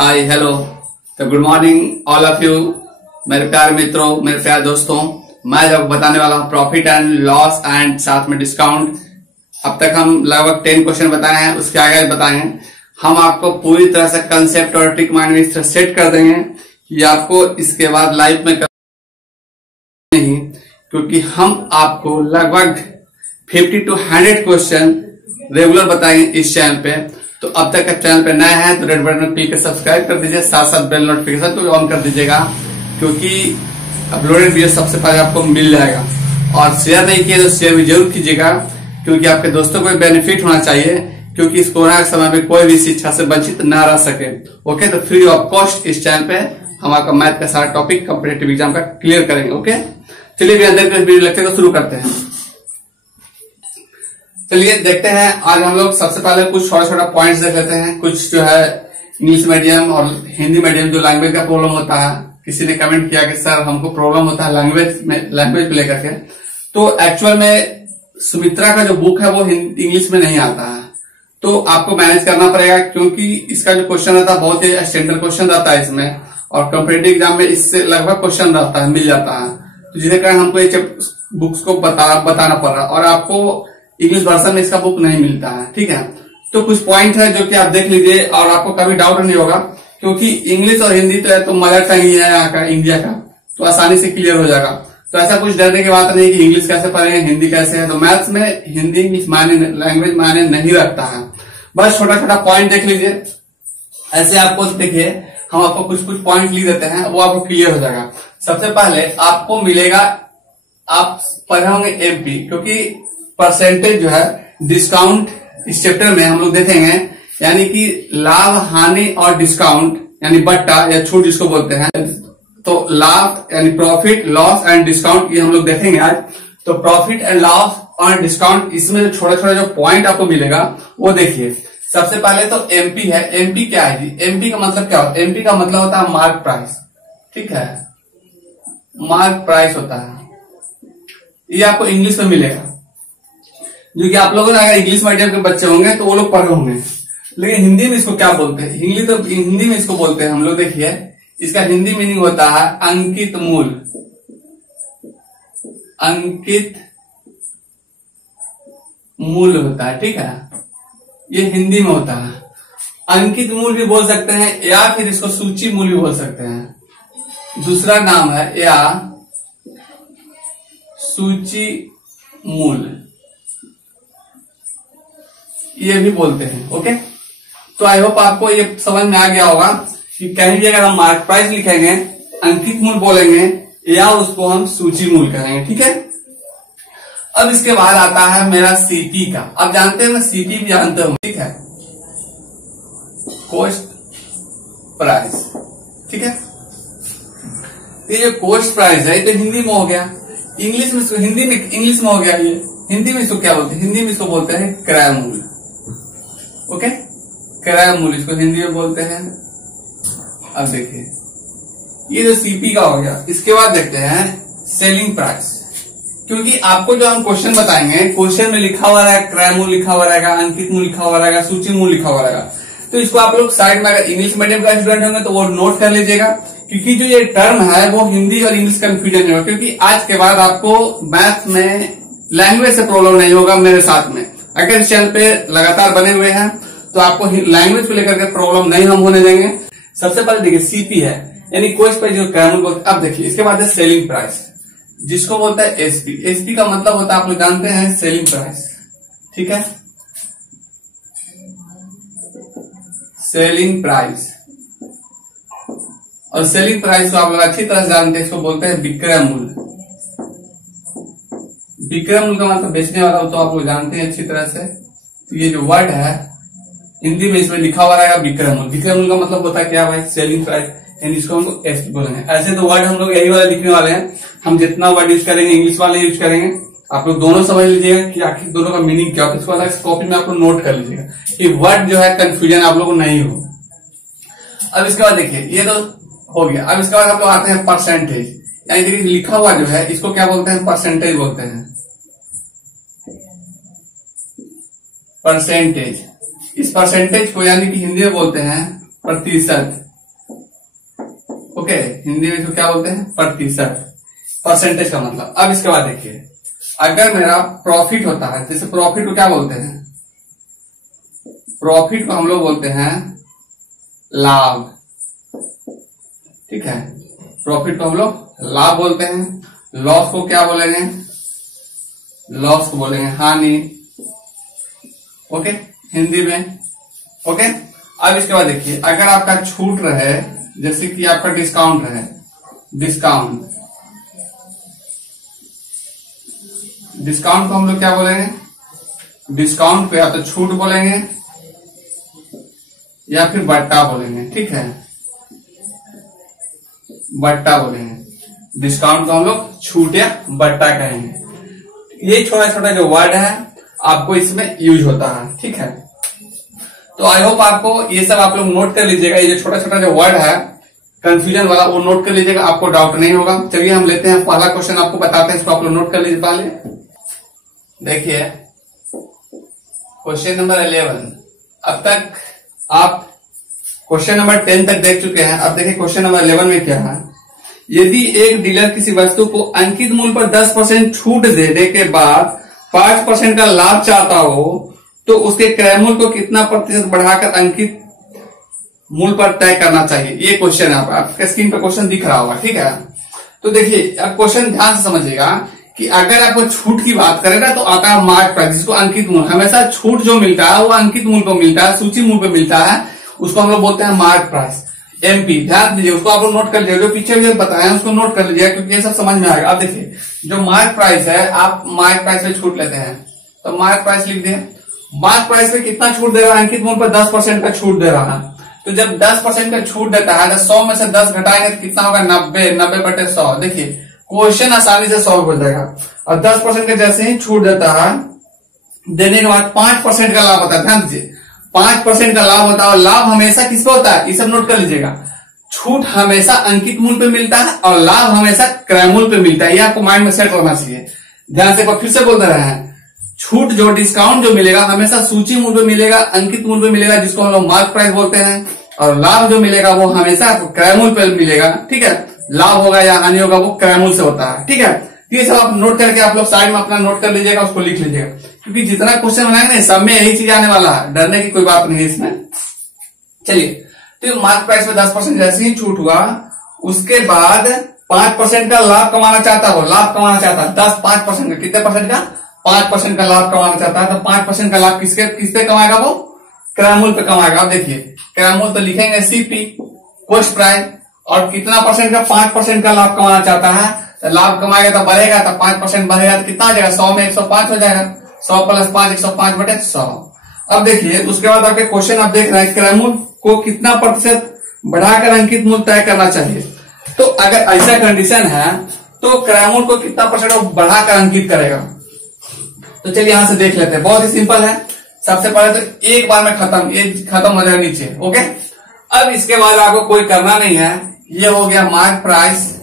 हाय hello. तो good morning all of you, मेरे प्यारे मित्रों, मेरे प्यारे दोस्तों। मैं आपको बताने वाला हूँ प्रॉफिट एंड लॉस एंड साथ में डिस्काउंट। अब तक हम लगभग 10 क्वेश्चन बताए हैं, उसके आगे बताए हैं। हम आपको पूरी तरह से कंसेप्ट और ट्रिक माइंड में इस तरह सेट कर देंगे कि आपको इसके बाद लाइफ में नहीं, क्योंकि हम आपको लगभग 50 to 100 क्वेश्चन रेगुलर बताएंगे इस चैनल पे। तो अब तक आप चैनल पे नए हैं तो रेड बटन क्लिक कर सब्सक्राइब कर दीजिए, साथ साथ बेल नोटिफिकेशन को भी ऑन कर दीजिएगा, क्योंकि अपलोडेड वीडियो सबसे पहले आपको मिल जाएगा। और शेयर नहीं किया तो शेयर भी जरूर कीजिएगा, क्योंकि आपके दोस्तों को भी बेनिफिट होना चाहिए, क्योंकि इस कोरोना के समय में कोई भी शिक्षा से वंचित न रह सके। ओके, तो फ्री ऑफ कॉस्ट इस चैनल पे हम आपका मैथ का सारा टॉपिक कॉम्पिटिटिव एग्जाम का क्लियर करेंगे। ओके, चलिए बिना देर के वीडियो लेक्चर को शुरू करते हैं। चलिए देखते हैं। आज हम लोग सबसे पहले कुछ छोटा छोटा पॉइंट्स देख लेते हैं। कुछ जो है इंग्लिश मीडियम और हिंदी मीडियम जो लैंग्वेज का प्रॉब्लम होता है, किसी ने कमेंट किया कि सर हमको प्रॉब्लम होता है लैंग्वेज को लेकर के। तो एक्चुअल में सुमित्रा का जो बुक है वो इंग्लिश में नहीं आता है, तो आपको मैनेज करना पड़ेगा, क्योंकि इसका जो क्वेश्चन रहता है बहुत ही स्टैंडर्ड क्वेश्चन रहता है इसमें, और कॉम्पिटिटिव एग्जाम में इससे लगभग क्वेश्चन रहता है, मिल जाता है। तो जिसके कारण हमको ये बुक्स को बताना पड़ रहा है, और आपको इंग्लिश वर्जन में इसका बुक नहीं मिलता है। ठीक है, तो कुछ पॉइंट है जो कि आप देख लीजिए और आपको कभी डाउट नहीं होगा, क्योंकि इंग्लिश और हिंदी तो है तो मदर टंग ही है यहाँ का, इंडिया का, तो आसानी से क्लियर हो जाएगा। तो ऐसा कुछ डरने की बात नहीं कि इंग्लिश कैसे पढ़ेंगे, हिंदी कैसे है। तो मैथ्स में हिंदी इंग्लिश लैंग्वेज मायने नहीं रखता है। बस छोटा छोटा पॉइंट देख लीजिए। ऐसे आपको देखिए, हम आपको कुछ कुछ पॉइंट लिख देते हैं, वो आपको क्लियर हो जाएगा। सबसे पहले आपको मिलेगा, आप पढ़े होंगे एमपी, क्योंकि परसेंटेज जो है डिस्काउंट इस चैप्टर में हम लोग देखेंगे, यानी कि लाभ हानि और डिस्काउंट यानी बट्टा या छूट जिसको बोलते हैं। तो लाभ यानी प्रॉफिट, लॉस एंड डिस्काउंट ये हम लोग देखेंगे आज। तो प्रॉफिट एंड लॉस और डिस्काउंट, इसमें जो छोटे छोटे जो पॉइंट आपको मिलेगा वो देखिए। सबसे पहले तो एमपी है। एमपी क्या है जी? एमपी का मतलब क्या होता है? एमपी का मतलब होता है मार्क प्राइस। ठीक है, मार्क प्राइस होता है, ये आपको इंग्लिश में मिलेगा। जो कि आप लोगों ने अगर इंग्लिश मीडियम के बच्चे होंगे तो वो लोग पढ़े होंगे, लेकिन हिंदी में इसको क्या बोलते हैं? हिंदी में इसको बोलते हैं हम लोग, देखिए इसका हिंदी मीनिंग होता है अंकित मूल। अंकित मूल होता है, ठीक है, ये हिंदी में होता है। अंकित मूल भी बोल सकते हैं, या फिर इसको सूची मूल भी बोल सकते हैं। दूसरा नाम है या सूची मूल, ये भी बोलते हैं। ओके, तो आई होप आपको ये समझ में आ गया होगा कि कहीं भी अगर हम मार्क प्राइस लिखेंगे अंकित मूल बोलेंगे, या उसको हम सूची मूल कहेंगे। ठीक है, अब इसके बाद आता है मेरा सीपी का। आप जानते हैं, मैं सीपी भी जानते हूं। ठीक है, कॉस्ट प्राइस। ठीक है, तो ये कॉस्ट प्राइस है, ये तो हिंदी में हो गया। इंग्लिश में, हिंदी में इंग्लिश में हो गया ये। हिंदी में इसको क्या बोलते हैं? हिंदी में इसको बोलते हैं क्रय मूल्य। ओके, क्रय मूल्य इसको हिंदी में बोलते हैं। अब देखिए, ये जो सीपी का हो गया। इसके बाद देखते हैं सेलिंग प्राइस, क्योंकि आपको जो हम क्वेश्चन बताएंगे, क्वेश्चन में लिखा हुआ रहेगा क्रय मूल्य लिखा हुआ रहेगा, अंकित मूल्य लिखा हुआ रहेगा, सूची मूल्य लिखा हुआ रहेगा। तो इसको आप लोग साइड में, अगर इंग्लिश मीडियम का स्टूडेंट होंगे तो वो नोट कर लीजिएगा, क्योंकि जो ये टर्म है वो हिंदी और इंग्लिश कंफ्यूजन नहीं होगा। क्योंकि आज के बाद आपको मैथ में लैंग्वेज से प्रॉब्लम नहीं होगा मेरे साथ में। अगर इस चैनल पे लगातार बने हुए हैं तो आपको लैंग्वेज को लेकर के प्रॉब्लम नहीं हम होने देंगे। सबसे पहले देखिए सीपी है, यानी कॉस्ट प्राइस जो क्रय मूल्य। अब देखिए इसके बाद है सेलिंग प्राइस, जिसको बोलता है एसपी। एसपी का मतलब होता है, आप लोग जानते हैं, सेलिंग प्राइस। ठीक है, सेलिंग प्राइस। और सेलिंग प्राइस को आप लोग अच्छी तरह से जानते हैं, इसको बोलते हैं विक्रय मूल्य। विक्रय मूल्य का मतलब बेचने वाला, तो आप लोग जानते हैं अच्छी तरह से। तो ये जो वर्ड है हिंदी में इसमें लिखा हुआ रहेगा विक्रय मूल्य। विक्रय मूल्य का मतलब होता है क्या भाई? सेलिंग प्राइस, यानी इसको हम लोग एसपी बोलेंगे। ऐसे तो वर्ड हम लोग यही वाला लिखने वाले हैं। हम जितना वर्ड यूज करेंगे इंग्लिश वाले यूज करेंगे। आप लोग दोनों समझ लीजिएगा कि आखिर दोनों का मीनिंग क्या होता है। इसको अलग कॉपी में आप लोग नोट कर लीजिएगा कि वर्ड जो है कंफ्यूजन आप लोग को नहीं हो। अब इसके बाद देखिए, ये तो हो गया। अब इसके बाद आप लोग आते हैं परसेंटेज, यानी कि लिखा हुआ जो है इसको क्या बोलते हैं? परसेंटेज बोलते हैं। परसेंटेज, इस परसेंटेज को यानी कि हिंदी में बोलते हैं प्रतिशत। ओके, हिंदी में इसको क्या बोलते हैं? प्रतिशत, परसेंटेज का मतलब। अब इसके बाद देखिए, अगर मेरा प्रॉफिट होता है, जैसे प्रॉफिट को क्या बोलते हैं? प्रॉफिट को हम लोग बोलते हैं लाभ, ठीक है। प्रॉफिट को हम लोग लाभ बोलते हैं। लॉस को क्या बोलेंगे? लॉस को बोलेंगे हानि, ओके, हिंदी में, ओके। अब इसके बाद देखिए, अगर आपका छूट रहे, जैसे कि आपका डिस्काउंट रहे, डिस्काउंट, डिस्काउंट को हम लोग क्या बोलेंगे? डिस्काउंट को या तो छूट बोलेंगे या फिर बट्टा बोलेंगे, ठीक है, बट्टा बोलेंगे। डिस्काउंट को हम लोग छूट या बट्टा कहेंगे। ये छोटा छोटा जो वर्ड है आपको इसमें यूज होता है, ठीक है। तो आई होप आपको ये सब आप लोग नोट कर लीजिएगा। ये जो छोटा छोटा जो वर्ड है कंफ्यूजन वाला, वो नोट कर लीजिएगा, आपको डाउट नहीं होगा। चलिए हम लेते हैं पहला क्वेश्चन, आपको बताते हैं, इसको आप लोग नोट कर लीजिए। पहले देखिए क्वेश्चन नंबर 11। अब तक आप क्वेश्चन नंबर 10 तक देख चुके हैं। अब देखिए क्वेश्चन नंबर 11 में क्या है। यदि एक डीलर किसी वस्तु को अंकित मूल्य पर 10% छूट देने के बाद 5% का लाभ चाहता हो तो उसके क्रय मूल्य को कितना प्रतिशत बढ़ाकर अंकित मूल्य पर तय करना चाहिए? ये क्वेश्चन है, आपके स्क्रीन पर क्वेश्चन दिख रहा होगा, ठीक है। तो देखिए अब क्वेश्चन ध्यान से समझिएगा कि अगर आपको छूट की बात करें ना, तो आता है मार्क प्राइस, जिसको अंकित मूल्य। हमेशा छूट जो मिलता है वो अंकित मूल्य पर मिलता है, सूची मूल्य पर मिलता है, उसको हम लोग बोलते हैं मार्क प्राइस, एमपी। ध्यान दीजिए, उसको आप लोग नोट कर लीजिए, जो पीछे जो बताया उसको नोट कर लीजिए, क्योंकि ये सब समझ में आएगा। अब देखिए जो मार्क प्राइस है, आप मार्क प्राइस में छूट लेते हैं, तो मार्क प्राइस लिख दिए। मार्क प्राइस में कितना छूट दे रहा है? अंकित मूल्य पर 10% का छूट दे रहा है। तो जब 10% का छूट देता है, 100 में से 10 घटाएंगे तो कितना होगा? 90, 90/100। देखिए क्वेश्चन आसानी से सॉल्व हो जाएगा। और 10% का जैसे ही छूट देता है, देने के बाद 5% का लाभ होता है। ध्यान दीजिए, 5% का लाभ होता है, और लाभ हमेशा किस पे होता है? ये सब नोट कर लीजिएगा। छूट हमेशा अंकित मूल्य पे मिलता है और लाभ हमेशा क्रय मूल्य पे मिलता है। ये आपको माइंड में सेट होना चाहिए। ध्यान से फिर से बोल दे रहे हैं, छूट जो डिस्काउंट जो मिलेगा हमेशा सूची मूल्य पे मिलेगा, अंकित मूल्य पे मिलेगा, जिसको हम लोग मार्क प्राइस बोलते हैं। और लाभ जो मिलेगा वो हमेशा क्रय मूल्य पे मिलेगा, ठीक है। लाभ होगा या हानि होगा वो क्रय मूल्य से होता है, ठीक है। ये सब आप नोट करके आप लोग साइड में अपना नोट कर लीजिएगा, उसको लिख लीजिएगा, क्योंकि जितना क्वेश्चन बनाएंगे ना सब में यही चीज आने वाला है, डरने की कोई बात नहीं है इसमें। चलिए, तो मार्क प्राइस में 10% जैसे ही छूट हुआ, उसके बाद 5% का लाभ कमाना चाहता हो, लाभ कमाना चाहता है 5% का, कितने परसेंट का? 5% का लाभ कमाना चाहता है। तो 5% का लाभ किससे कमाएगा? वो क्रय मूल्य पे कमाएगा। अब देखिए क्रय मूल्य तो लिखेंगे सीपी, कॉस्ट प्राइस, और कितना परसेंट का? 5% का लाभ कमाना चाहता है। तो लाभ कमाएगा तो बढ़ेगा, तो 5% बढ़ेगा तो कितना हो जाएगा? 100 में 105 हो जाएगा। 100 + 5 105/100। अब देखिए उसके बाद आपके क्वेश्चन आप देख रहे हैं, क्रय मूल्य को कितना प्रतिशत बढ़ाकर अंकित मूल्य तय करना चाहिए। तो अगर ऐसा कंडीशन है तो क्रय मूल्य को कितना परसेंट बढ़ाकर अंकित करेगा? तो चलिए यहां से देख लेते हैं, बहुत ही सिंपल है। सबसे पहले तो एक बार में खत्म हो जाएगा नीचे, ओके। अब इसके बाद आपको कोई करना नहीं है। ये हो गया मार्क प्राइस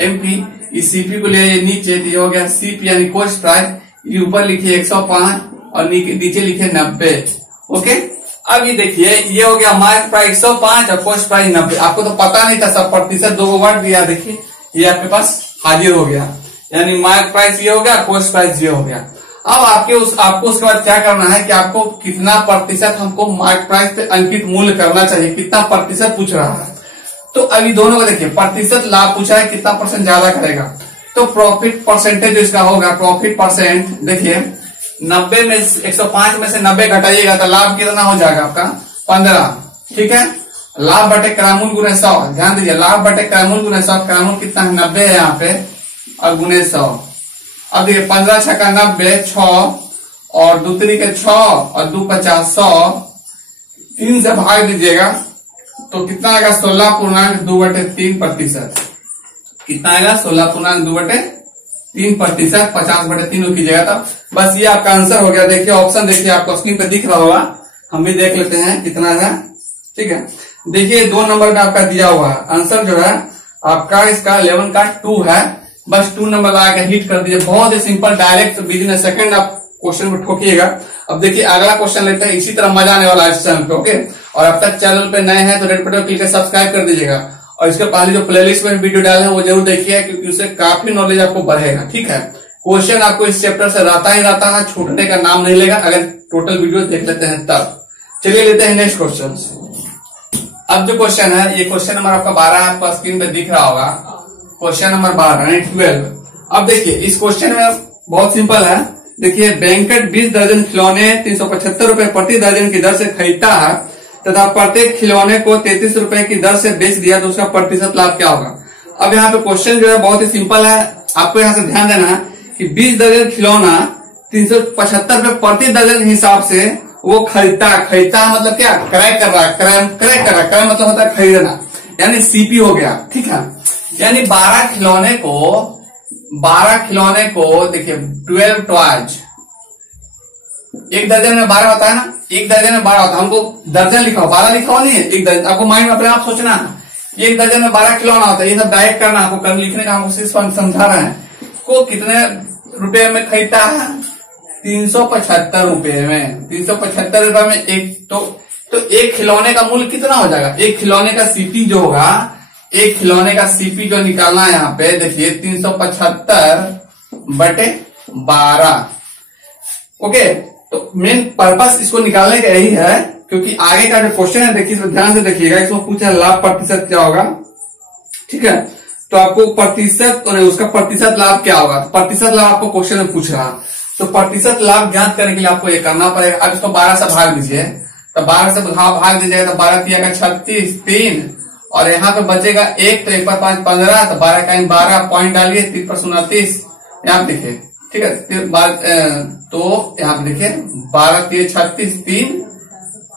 एमपी, इस सीपी को ले नीचे, ये हो गया सीपी यानी कॉस्ट प्राइस, ये ऊपर लिखिए 105 और नीचे लिखिए 90, ओके। अब ये देखिए ये हो गया मार्क प्राइस 105 और कॉस्ट प्राइस 90। आपको तो पता नहीं था, सब प्रतिशत दो वर्ड दिया, देखिए ये आपके पास हाजिर हो गया, यानी मार्क प्राइस ये हो गया, कॉस्ट प्राइस ये हो गया। अब आपको उसके बाद क्या करना है कि आपको कितना प्रतिशत हमको मार्क प्राइस पे अंकित मूल्य करना चाहिए, कितना प्रतिशत पूछ रहा है। तो अभी दोनों को देखिए, प्रतिशत लाभ पूछा है, कितना परसेंट ज्यादा करेगा। तो प्रॉफिट परसेंटेज जो इसका होगा, प्रॉफिट परसेंट देखिए 90 में 105 में से 90 घटाइएगा तो लाभ कितना हो जाएगा आपका? 15, ठीक है। लाभ बटे क्रय मूल्य गुने 100। ध्यान दीजिए, लाभ बटे क्रय मूल्य गुने 100, क्रय मूल्य कितना है? 90 है यहाँ पे, और गुने 100। अब देखिए 15 × 6 = 90, 6 और 2 × 3 = 6 और 2 × 50 100, 3 से भाग दीजिएगा तो कितना आएगा? 16.2/3%। कितना आएगा? 16.2/3%, 50/3 कीजिएगा तब। बस ये आपका आंसर हो गया। देखिए ऑप्शन देखिए आपको स्क्रीन पे दिख रहा होगा, हम भी देख लेते हैं कितना है, ठीक है। देखिए 2 नंबर में आपका दिया हुआ है आंसर, जो है आपका इसका 11 का 2 है। बस 2 नंबर लगा के हिट कर दीजिए, बहुत ही simple, direct within a second आप क्वेश्चन को ठोकिएगा। अब देखिए अगला क्वेश्चन लेते हैं, इसी तरह मजा आने वाला है इस चैनल पे, ओके। और अब तक चैनल पे नए हैं तो रेड बटन क्लिक कर सब्सक्राइब कर दीजिएगा और इसके पहले जो प्लेलिस्ट में वीडियो डाले हैं वो जरूर देखिए, क्योंकि उससे काफी नॉलेज आपको बढ़ेगा। ठीक है, क्वेश्चन आपको इस चैप्टर से रहता ही रहता है, छूटने का नाम नहीं लेगा अगर टोटल वीडियो देख लेते हैं तब। चलिए लेते हैं नेक्स्ट क्वेश्चन। अब जो क्वेश्चन है, ये क्वेश्चन नंबर आपका 12 है, आपको स्क्रीन पे दिख रहा होगा। Question number 12। अब देखिए इस क्वेश्चन में बहुत सिंपल है। देखिए वेंकट 20 दर्जन खिलौने 375 रुपए प्रति दर्जन की दर से खरीदता है तथा प्रत्येक खिलौने को 33 रुपए की दर से बेच दिया तो उसका प्रतिशत लाभ क्या होगा। अब यहाँ पे क्वेश्चन जो है बहुत ही सिंपल है, आपको यहाँ से ध्यान देना है कि 20 दर्जन खिलौना 375 रुपए प्रति दर्जन हिसाब से वो खरीदता है मतलब क्या, क्रय कर रहा है, क्रय मतलब होता है खरीदना, यानी सीपी हो गया। ठीक है, यानी 12 खिलौने को देखिए 12 टॉयज, एक दर्जन में 12 होता है ना, एक दर्जन में 12 होता है। हमको दर्जन लिखा हो, 12 लिखा हो नहीं है, एक दर्जन। आपको माइंड में अपने आप सोचना है एक दर्जन में 12 खिलौना होता है, ये सब डायरेक्ट करना आपको, कर लिखने का हमको सिर्फ समझा रहे हैं। को कितने रुपए में खरीदता है, 375 रुपए में। 375 रुपए में एक तो एक खिलौने का मूल्य कितना हो जाएगा, एक खिलौने का सीपी जो होगा, एक खिलौने का सीपी जो निकालना है यहाँ पे देखिए 375/12। ओके, तो मेन पर्पस इसको निकालने का यही है, क्योंकि आगे का जो क्वेश्चन है देखिए इसमें ध्यान से देखिएगा, इसमें पूछा लाभ प्रतिशत क्या होगा। ठीक है, तो आपको प्रतिशत उसका प्रतिशत लाभ क्या होगा, प्रतिशत लाभ आपको क्वेश्चन में पूछ रहा, तो प्रतिशत लाभ ज्ञात करने के लिए आपको ये करना पड़ेगा। अब इसको 12 से भाग दीजिए, तो 12 से भाग दीजिएगा तो 12 तिया का 36, 3 और यहाँ पे बचेगा 1, तो 1 पर 5 15, तो 12 का 12 पॉइंट डालिए, 3 पर 29 यहाँ पे देखिए। ठीक है, तो यहाँ पे देखिए 12 तिया 36, 3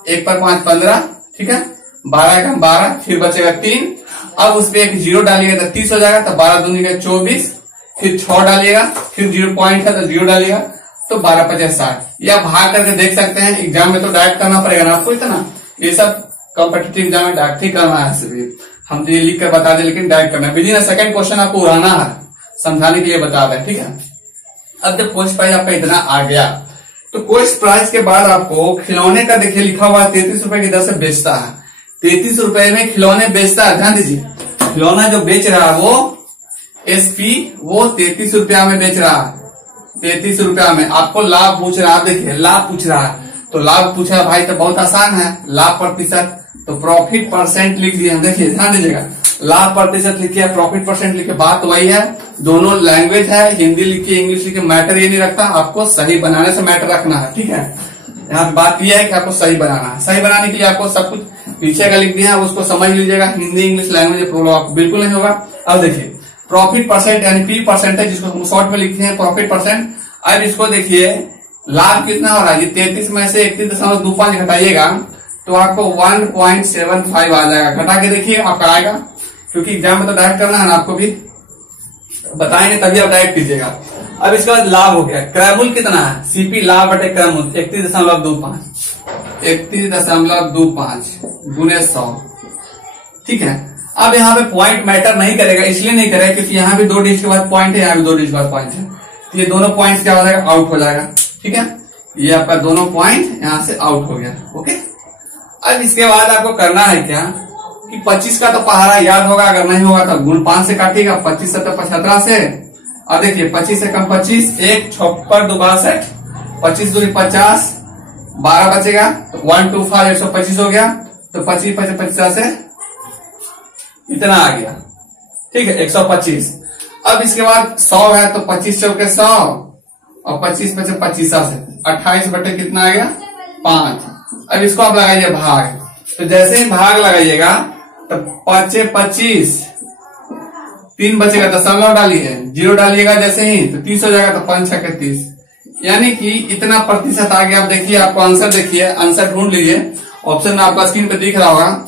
1 पर 5 15। ठीक है, 12 का 12, फिर बचेगा 3। अब उस पर एक 0 डालिएगा तो 30 हो जाएगा, तो 12 दूनी का 24, फिर 6 डालिएगा, फिर 0 पॉइंट है तो 0 डालिएगा, तो 12 50 60। या भाग करके देख सकते हैं, एग्जाम में तो डायरेक्ट करना पड़ेगा ना आपको इतना, ये सब कॉम्पिटिटिव एग्जाम में डायरेक्ट ही करना है। सिर्फ हम तो ये लिख कर बता दें, लेकिन डायरेक्ट करना है। विदिन अ सेकंड क्वेश्चन आपको उड़ाना है, समझाने के लिए बता दें। ठीक है, अब जब कॉस्ट प्राइस आपका इतना आ गया, तो कॉस्ट प्राइस के बाद आपको खिलौने का देखिए लिखा हुआ 33 रुपए की दर से बेचता है। 33 रुपए में खिलौने बेचता है, ध्यान दीजिए, खिलौना जो बेच रहा है वो एसपी वो 33 रुपया में बेच रहा है। 33 रुपया में आपको लाभ पूछ रहा है, देखिए लाभ पूछ रहा है, तो लाभ पूछा भाई तो बहुत आसान है, लाभ प्रतिशत, तो प्रॉफिट परसेंट लिख दिए। देखिए ध्यान दीजिएगा, लाभ प्रतिशत लिखिए, प्रॉफिट परसेंट लिखिए, बात वही है, दोनों लैंग्वेज है, हिंदी लिखिए इंग्लिश लिखिए, मैटर ये नहीं रखता, आपको सही बनाने से मैटर रखना है। ठीक है, यहाँ पे बात यह है कि आपको सही बनाना है, सही बनाने के लिए आपको सब कुछ पीछे का लिख दिया है, उसको समझ लीजिएगा। हिंदी इंग्लिश लैंग्वेज प्रॉब्लम आपको बिल्कुल नहीं होगा। अब देखिए प्रॉफिट परसेंट यानी पी परसेंटेज, जिसको हम शॉर्ट में लिखते हैं प्रॉफिट परसेंट। अब इसको देखिए लाभ कितना हो रहा है, 33 में से 31.25 घटाइएगा तो आपको 1.75 आ जाएगा। घटा के देखिए आपका आएगा, क्योंकि एग्जाम में तो डायरेक्ट करना है ना, आपको भी बताएंगे तभी आप डायरेक्ट कीजिएगा। अब इसके बाद लाभ हो गया, क्रय मूल्य कितना है, सीपी लाभ बटे क्रय मूल्य 31.25 गुने 100। ठीक है, अब यहाँ पे पॉइंट मैटर नहीं करेगा, इसलिए नहीं करेगा क्योंकि यहाँ भी 2 डिजिट के बाद पॉइंट है, यहाँ भी 2 डिजिट के बाद पॉइंट है, तो ये दोनों पॉइंट क्या हो जाएगा, आउट हो जाएगा। ठीक है, ये आपका दोनों पॉइंट यहाँ से आउट हो गया। ओके, अब इसके बाद आपको करना है क्या कि 25 का तो पहाड़ा याद होगा, अगर नहीं होगा तो गुण 5 से काटिएगा, 25 से 75 से। और देखिए 25 से कम 25, 1 6 2 62, 25 दूरी 50, 12 बचेगा तो 125 125 हो गया, तो 25 50 से इतना आ गया। ठीक है, 125। अब इसके बाद 100 है तो 25 चौके 100 और 25 बचे 25 से 28 बटे कितना आ गया 5। अब इसको आप लगाइए भाग, तो जैसे ही भाग लगाइएगा तो 5 25, 3 बचेगा दशमलव डालिए, 0 डालिएगा जैसे ही तो 30 हो जाएगा, तो 5 6 30, यानी कि इतना प्रतिशत आ गया। आप देखिए, आपको आंसर देखिए, आंसर ढूंढ लीजिए, ऑप्शन में आपका स्क्रीन पे दिख रहा होगा।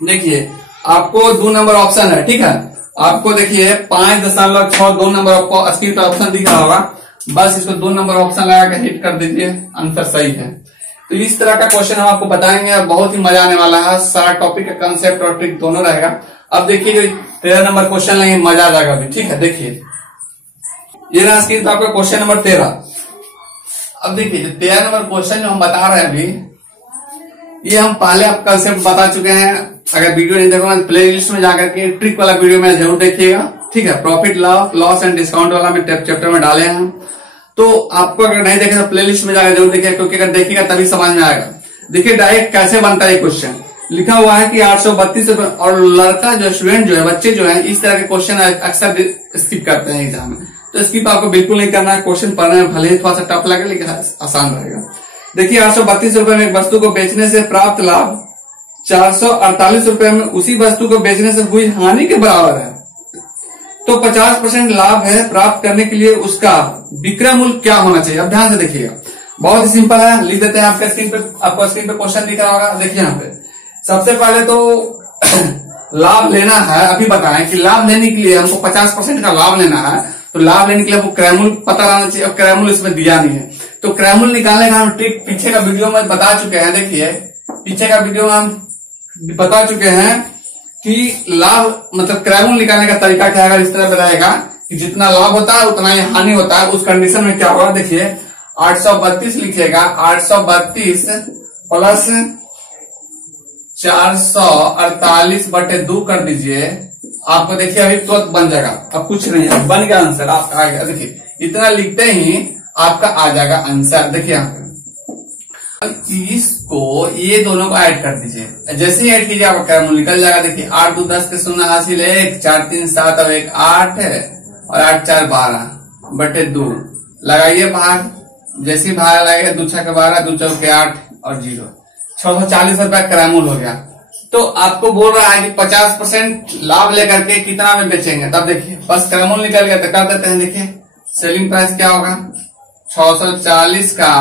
देखिए आपको 2 नंबर ऑप्शन है। ठीक है, आपको देखिए 5.6 2 नंबर आपको स्क्रीन पे ऑप्शन दिख रहा होगा, बस इसको 2 नंबर ऑप्शन लगा के हिट कर दीजिए, आंसर सही है। तो इस तरह का क्वेश्चन हम आपको बताएंगे और बहुत ही मजा आने वाला है, सारा टॉपिक का कंसेप्ट और ट्रिक दोनों रहेगा। अब देखिए जो 13 नंबर क्वेश्चन लेंगे, मजा आ जाएगा अभी। ठीक है, देखिए ये रहा स्क्रीन पे आपका क्वेश्चन नंबर 13। अब देखिए जो 13 नंबर क्वेश्चन जो हम बता रहे हैं अभी, ये हम पहले आप कंसेप्ट बता चुके हैं, अगर वीडियो नहीं देखोगे तो प्ले लिस्ट में जाकर के ट्रिक वाला वीडियो में जरूर देखिएगा, ठीक है। प्रॉफिट लॉस एंड डिस्काउंट वाला में चैप्टर में डाले हैं, तो आपको अगर नहीं देखे तो प्ले लिस्ट में जाकर जरूर देखिएगा, क्योंकि अगर देखिएगा तभी समझ में आएगा। देखिए डायरेक्ट कैसे बनता है क्वेश्चन, लिखा हुआ है कि 832 रुपए, और लड़का जो स्टूडेंट जो है, बच्चे जो है, इस तरह के क्वेश्चन अक्सर स्किप करते हैं एग्जाम में, तो स्किप आपको बिल्कुल नहीं करना है। क्वेश्चन पढ़ने में भले ही थोड़ा सा टफ लगे लेकिन आसान रहेगा। देखिए 832 रुपए में एक वस्तु को बेचने से प्राप्त लाभ 448 रुपए में उसी वस्तु को बेचने से हुई हानि के बराबर है, तो 50% लाभ है। प्राप्त करने के लिए उसका विक्रय मूल्य क्या होना चाहिए? अब ध्यान से देखिएगा, बहुत ही सिंपल है, लिख देते हैं। आपके स्क्रीन पे, आपको स्क्रीन पे क्वेश्चन दिख रहा होगा, देखिए यहाँ पे। सबसे पहले तो लाभ लेना है, अभी बताएं कि लाभ लेने के लिए हमको 50% का लाभ लेना है, तो लाभ लेने के लिए हमको क्रय मूल्य पता रहना चाहिए, और क्रय मूल्य इसमें दिया नहीं है। तो क्रय मूल्य निकालने का हम ट्रिक पीछे का वीडियो में बता चुके हैं। देखिए पीछे का वीडियो में हम बता चुके हैं कि लाभ मतलब क्रय मूल्य निकालने का तरीका क्या है। इस तरह से रहेगा कि जितना लाभ होता है उतना ही हानि होता है। उस कंडीशन में क्या होगा, देखिए 832 लिखिएगा, 832 प्लस 448/2 कर दीजिए, आपको देखिए अभी तुरंत बन जाएगा। अब कुछ नहीं है, बन गया आंसर आपका आ गया। देखिए इतना लिखते ही आपका आ जाएगा आंसर। देखिए यहाँ पे इसको ये दोनों को ऐड कर दीजिए, जैसे ही ऐड कीजिए आपका क्रय मूल्य निकल जाएगा। देखिए 8 2 10 के 0 हासिल 1, 4 3 7 और 1 8 है, और 8 4 12/2 लगाइए बाहर। जैसे ही बाहर लगाइए 2 6 के 12, 2 4 के 8 और 0, 640 रुपया क्रय मूल्य हो गया। तो आपको बोल रहा है कि 50% लाभ लेकर के कितना में बेचेंगे, तब देखिए बस क्रय मूल्य निकल गया तो कर देते हैं। देखिए सेलिंग प्राइस क्या होगा, 640 का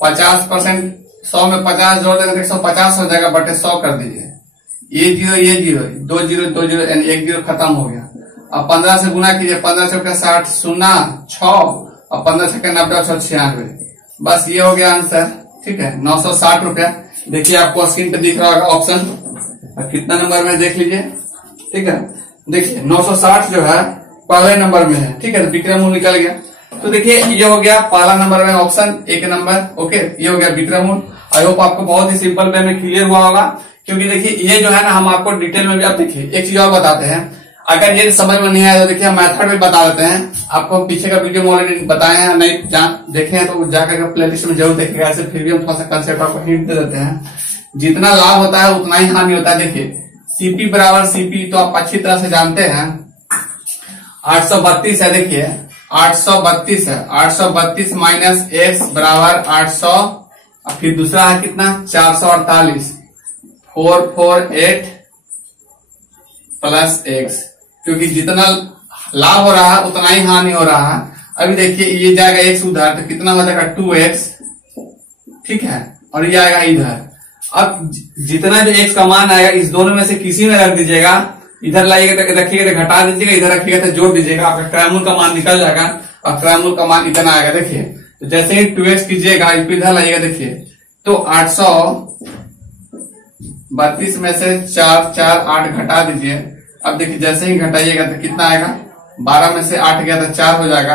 50%, 100 में 50 जोड़ देंगे 150 हो जाएगा, बटे 100 कर दीजिए। ये 2 0 2 0 यानी 1 0 खत्म हो गया। अब 15 से गुना कीजिए, 15 से 60 0 6 और 15 से 90 और 96, बस ये हो गया आंसर, ठीक है। 960 रुपया। देखिए आपको स्क्रीन पे दिख रहा होगा ऑप्शन, कितना नंबर में देख लीजिए, ठीक है। देखिए 960 जो है पहले नंबर में है, ठीक है। विक्रय मूल्य निकल गया, तो देखिए ये हो गया पहला नंबर में ऑप्शन, 1 नंबर, ओके। ये हो गया विक्रय मूल्य। आई होप आपको बहुत ही सिंपल वे में क्लियर हुआ होगा, क्योंकि देखिए ये जो है ना हम आपको डिटेल में भी। अब देखिए एक चीज और बताते हैं, अगर ये समझ में नहीं आया तो देखिए हम मेथड में बता देते हैं आपको। पीछे का वीडियो में ऑलरेडी बताए हैं, नहीं देखे हैं तो जाकर के प्ले लिस्ट में जरूर देखिएगा। ऐसे फिर भी हम थोड़ा सा कंसेप्ट आपको हिंट दे देते हैं। जितना लाभ होता है उतना ही हानि होता है। देखिए सीपी बराबर सीपी तो आप अच्छी तरह से जानते हैं, 832 है। देखिए 832 है, 832 माइनस एक्स बराबर 800, और फिर दूसरा है कितना 448, 448 प्लस एक्स, क्योंकि जितना लाभ हो रहा है उतना ही हानि हो रहा है। अभी देखिए ये जाएगा एक्स उधर तो कितना हो जाएगा 2x, ठीक है, और ये आएगा इधर। अब जितना जो एक्स का मान आएगा इस दोनों में से किसी में रख दीजिएगा, इधर लाइएगा तो रखिएगा तो घटा दीजिएगा, इधर रखिएगा तो जोड़ दीजिएगा, आपका क्रय मूल्य का मान निकल जाएगा और क्रय मूल्य का मान इतना आएगा। देखिए तो जैसे ही 2x कीजिएगा इधर लाइएगा, देखिए तो 832 में से 4 4 8 घटा दीजिए। अब देखिए जैसे ही घटाइएगा तो कितना आएगा, 12 में से 8 गया तो 4 हो जाएगा।